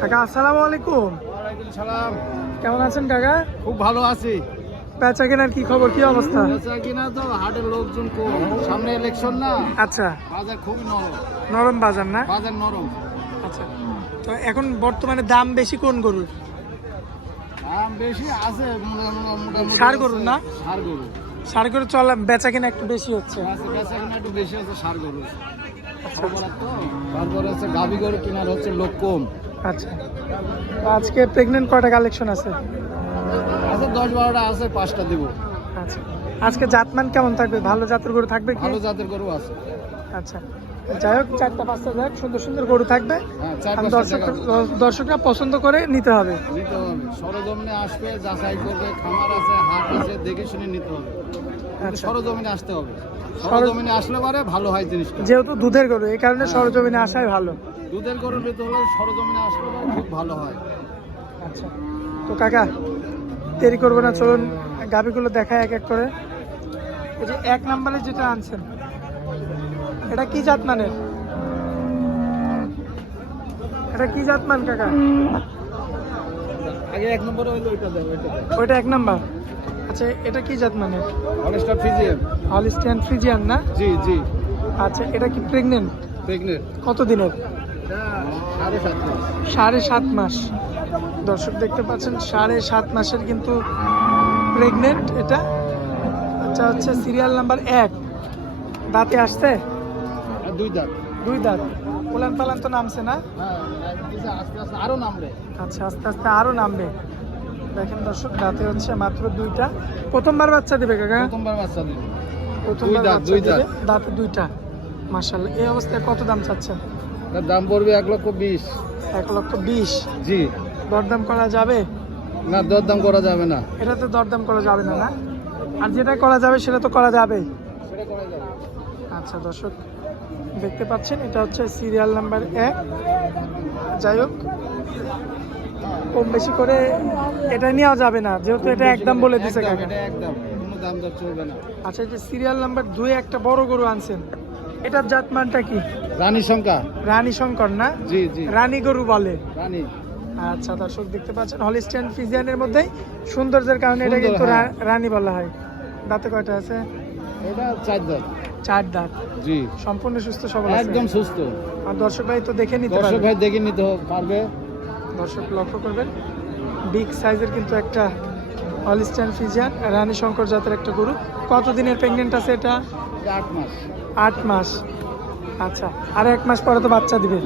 কাকা আসসালামু আলাইকুম। ওয়ালাইকুম সালাম। কেমন আছেন কাকা? খুব ভালো আছি। বেচা কেনার কি খবর, কি অবস্থা? বেচা কিনা তো হাটের লোকজন কম, সামনে ইলেকশন না, আচ্ছা, বাজার খুবই নরম। নরম বাজার না? বাজার নরম। আচ্ছা, তো এখন বর্তমানে দাম বেশি কোন গরুর? দাম বেশি আছে মোটামুটি। ষাঁড় গরুর না? ষাঁড় গরু ষাঁড় গরু চলা বেচা কেনা একটু বেশি হচ্ছে। আছে, বেচা কিনা একটু বেশি আছে ষাঁড় গরু। তারপরে হচ্ছে গাভী গরু কেনার হচ্ছে লোক কম। আচ্ছা, তো আজকে প্রেগনেন্ট কয়টা কালেকশন আছে? আছে 10-12টা আছে, 5টা দিব। আচ্ছা, আজকে জাতমান কেমন থাকবে? ভালো জাতের গরু থাকবে কি? ভালো জাতের গরু আছে। আচ্ছা, যাই হোক 4টা-5টা যাই হোক, সুন্দর সুন্দর গরু থাকবে। হ্যাঁ, আর 4-5টা দর্শকরা পছন্দ করে নিতে হবে। নিতে হবে, সরজমিনে আসবে, যাচাই করবে, খামার আছে, হাট আছে, দেখে শুনে নিতে হবে। আচ্ছা, সরজমিনে আসতে হবে, সরজমিনে আসলে পরে ভালো হয় জিনিসটা। যেহেতু দুধের গরু, এই কারণে সরজমিনে আসাই ভালো। দুধের গরু নিতে হলে সরজমিনে আসলে পরে খুব ভালো হয়। আচ্ছা, তো কাকা দেরি করবো না, চলুন গাভিগুলো দেখায় এক এক করে। এই যে 1 নম্বরে যেটা আনছেন, এটা কি জাত মানের? এটা কি জাত মান কাকা? আগে 1 নম্বরে হইলো ওইটা দাও, ওইটা দাও। ওইটা 1 নাম্বার। আচ্ছা, এটা কি জাত মানের? Holstein Friesian. হলিস্টিয়ান ফ্রিজিয়ান না? জি জি। আচ্ছা, এটা কি প্রেগনেন্ট? প্রেগনেন্ট। কত দিনের? এটা 7.5 মাস। 7.5 মাস। দর্শক দেখতে পাচ্ছেন 7.5 মাসের কিন্তু প্রেগনেন্ট এটা। আচ্ছা, হচ্ছে সিরিয়াল নাম্বার 1। দাঁতে আসছে? আর 2 দাঁত। 2 দাঁত। উলান পালান তো নামছে না? হ্যাঁ, আস্তে আস্তে আরো নামবে। আচ্ছা, আস্তে আস্তে আরো নামবে। দেখেন দর্শক, দাঁতে হচ্ছে মাত্র 2টা। প্রথমবার বাচ্চা দিবে কাকা? প্রথমবার বাচ্চা দিবে। প্রথমবার 2 দাঁত, বাচ্চা 2 দিবে, দাঁত। দাঁতে 2টা। মাশাআল্লাহ, এই অবস্থায় কত দাম চাচ্ছেন? তার দাম পড়বে 1,20,000। 1,20,000। জি। দরদাম করা যাবে? না, দরদাম করা যাবে না। এটাতে দরদাম করা যাবে না, না? আর যেটা করা যাবে সেটা তো করা যাবে। সেটা করা যাবে। আচ্ছা দর্শক দেখতে পাচ্ছেন, এটা হচ্ছে সিরিয়াল নাম্বার 1। যাই হোক, কম বেশি করে এটা নেওয়া যাবে না, যেহেতু এটা একদম বলে দিছে কাকা। এটা একদম কোনো দাম দর চলবে না। আচ্ছা, এই যে সিরিয়াল নাম্বার 2 একটা বড় গরু আনছেন, এটার জাতমানটা কি? রানী সংখ্যা। রানী শঙ্কর না? জি জি। রানী গরু বলে। রানী। আচ্ছা দর্শক দেখতে পাচ্ছেন, হলিস্টিয়ান ফ্রিজিয়ানের মধ্যেই সৌন্দর্যের কারণে এটা সুন্দর, কিন্তু হ্যাঁ। রানী বলা হয়। দাঁতে কয়টা আছে? এটা 4 দাঁত। 4 দাঁত। জি। সম্পূর্ণ সুস্থ সবল আছে? একদম সুস্থ। আর দর্শক ভাই তো দেখে নিতে দর্শক পারবে। ভাই দেখে নিতে পারবে। দর্শক লক্ষ্য করবেন, বিগ সাইজের কিন্তু একটা হলিস্টিয়ান ফ্রিজিয়ান রানী শঙ্কর জাতের একটা গরু। কতদিনের প্রেগনেন্ট আছে এটা? এটা 8 মাস। 8 মাস। আচ্ছা, আর 1 মাস পরে তো বাচ্চা দিবে।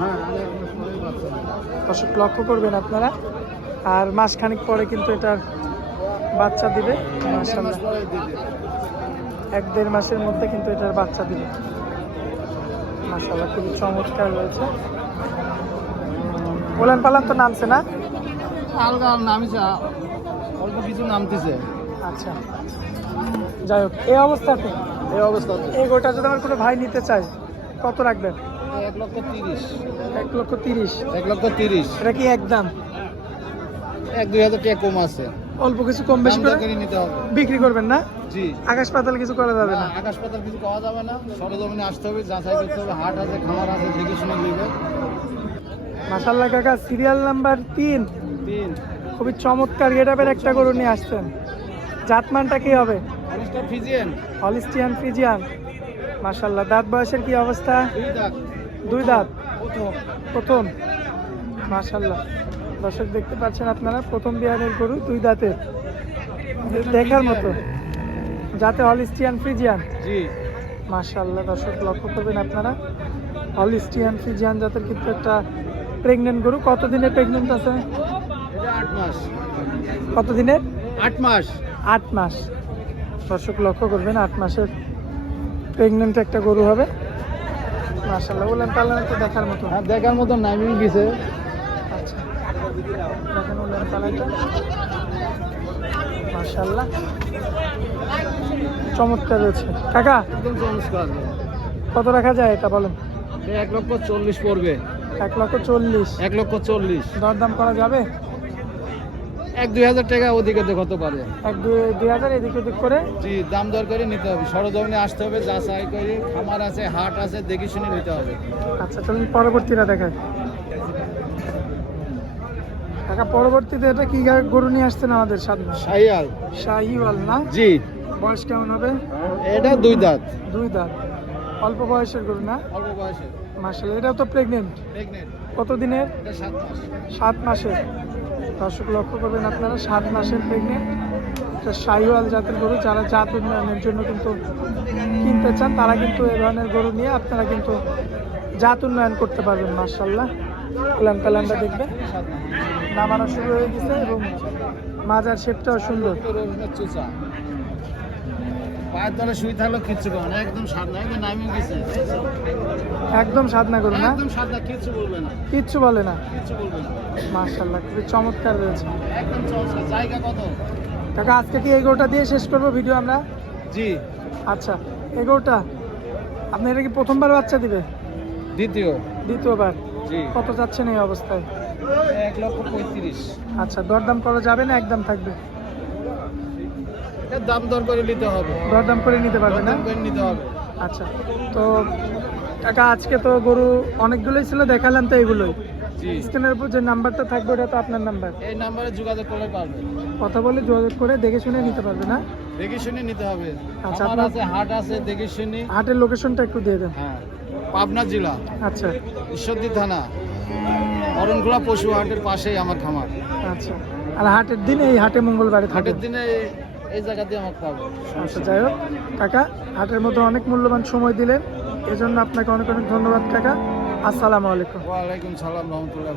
হ্যাঁ, আর 1 মাস পরে বাচ্চা দিবে। দর্শক লক্ষ্য করবেন আপনারা, আর মাসখানেক পরে কিন্তু এটার বাচ্চা দিবে। 1 মাস মাশাআল্লাহ, পরে দিবে। 1-1.5 মাসের মধ্যে কিন্তু এটার বাচ্চা দিবে। মাশাআল্লাহ, খুবই চমৎকার রয়েছে। ওলান পালান তো নামছে না? হালকা নামছে, অল্প কিছু নামতেছে। আচ্ছা, যাই হোক, এই অবস্থাতে এই অবস্থা এই গোটা যদি আমার কোনো ভাই নিতে চায়, কত রাখবেন? 1,30,000। 1,30,000। 1,30,000। এটা কি একদম? 1-2 হাজার টাকা কম আছে। অল্প কিছু কম বেশি দাম করে দর করে নিতে হবে। বিক্রি করবেন না? জি। আকাশ পাতাল কিছু করা যাবে না? আকাশ পাতাল কিছু পাওয়া যাবে না, সরজমিনে আসতে হবে, যাচাই করতে হবে, হাট আছে, খামার আছে, দেখে শুনে নিবে। মাশাআল্লাহ কাকা, সিরিয়াল নাম্বার 3 3। খুবই চমৎকার গেটআপের একটা গরু নিয়ে আসছেন। জাতমানটা কি হবে? Holstein Friesian. Holstein Friesian. মাশাআল্লাহ, দাঁত বয়সের কি অবস্থা? 2 দাঁত। 2 দাঁত। প্রথম। প্রথম। মাশাআল্লাহ, দর্শক দেখতে পাচ্ছেন আপনারা, প্রথম বিয়ানের গরু, 2 দাঁতের, দেখার মতো। যাতে হলিস্টিয়ান ফ্রিজিয়ান। জি। মাশাআল্লাহ, দর্শক লক্ষ্য করবেন আপনারা, হলিস্টিয়ান ফ্রিজিয়ান জাতের কিন্তু একটা প্রেগনেন্ট গরু। কত দিনের প্রেগনেন্ট আছে? এটা 8 মাস। কত দিনের? 8 মাস। 8 মাস। দর্শক লক্ষ্য করবেন, 8 মাসের প্রেগনেন্ট একটা গরু হবে। মাশাআল্লাহ, উলান পালান তো দেখার মতো। হ্যাঁ, দেখার মতো নামিয়ে গেছে। আচ্ছা, দেখেন উলান পালানটা। মাশাআল্লাহ, চমৎকার রয়েছে। কাকা একদম চমৎকার। কত রাখা যায় এটা বলেন? 1,40,000 পড়বে। 1,40,000। 1,40,000। দরদাম করা যাবে? 1-2 হাজার টাকা ওদিকে হতে পারে। 1-2 হাজার এদিক ওদিক করে। জি, দাম দর করে নিতে হবে, সরজমিনে আসতে হবে, যাচাই করে, খামার আছে, হাট আছে, দেখে শুনে নিতে হবে। আচ্ছা, চলুন পরবর্তীটা দেখায়। কাকা পরবর্তীতে এটা কি গরু নিয়ে আসছেন আমাদের সামনে? শাহিয়াল। শাহিওয়াল না? জি। বয়স কেমন হবে? এটা 2 দাঁত। 2 দাঁত। অল্প বয়সের গরু না? অল্প বয়সে। মাশাআল্লাহ, এটাও তো প্রেগনেন্ট। প্রেগনেন্ট। কত দিনের? এটা 7 মাস। 7 মাসের। দর্শক লক্ষ্য করবেন আপনারা, 7 মাসের প্রেগনেন্ট। এটা শাহিওয়াল জাতের গরু। যারা জাত উন্নয়নের জন্য কিন্তু কিনতে চান তারা কিন্তু এই ধরনের গরু নিয়ে আপনারা কিন্তু জাত উন্নয়ন করতে পারবেন। মাশাআল্লাহ, উলান কালানটা দেখবেন, নামানো শুরু হয়ে গেছে এবং মাজার শেপটাও সুন্দর। রসুনের চুচা। পায়ের তলে শুয়ে থাকলেও কিচ্ছু করবে না, একদম সাদা, একদম নামিয়ে গেছে। একদম সাধনা গরু না? একদম সাদা, কিচ্ছু বলবে না, কিচ্ছু বলে না। কিচ্ছু বলবে না। মাশাআল্লাহ, খুবই চমৎকার রয়েছে। একদম চলছে। জায়গা কত? কাকা আজকে কি এই গরুটা দিয়ে শেষ করবো ভিডিও আমরা? জি। আচ্ছা, এই গরুটা আপনি এটা কি প্রথমবার বাচ্চা দিবে? দ্বিতীয়। দ্বিতীয়বার? জি। কত যাচ্ছেন এই অবস্থায়? 1,35,000। আচ্ছা, দরদাম করা যাবে না একদম থাকবে? এর দাম দর করে নিতে হবে। দরদাম করে নিতে পারবে না? দাম করে নিতে হবে। আচ্ছা, তো কাকা আজকে তো গরু অনেকগুলোই ছিল, দেখালাম তো এগুলোই। জি। স্ক্রিনের উপর যে নাম্বারটা থাকবে ওটা তো আপনার নাম্বার। এই নাম্বারে যোগাযোগ করলে পারবে। কথা বলে যোগাযোগ করে দেখে শুনে নিতে পারবে না? দেখে শুনে নিতে হবে। আচ্ছা, আমার আপনার- আছে, হাট আছে, দেখে শুনে। হাটের লোকেশনটা একটু দিয়ে দেন। হ্যাঁ, পাবনা জেলা, আচ্ছা ঈশ্বরদী থানা, অরণখোলা পশু হাটের পাশেই আমার খামার। আচ্ছা, আর হাটের দিন এই হাটে মঙ্গলবারে থাকে? হাটের দিনে এই জায়গাতে আমাকে পাবে। আচ্ছা, যাই হোক কাকা, হাটের মধ্যে অনেক মূল্যবান সময় দিলেন, এজন্য আপনাকে অনেক অনেক ধন্যবাদ কাকা। আসসালামু আলাইকুম। ওয়ালাইকুম সালাম রহমতুল্লাহ।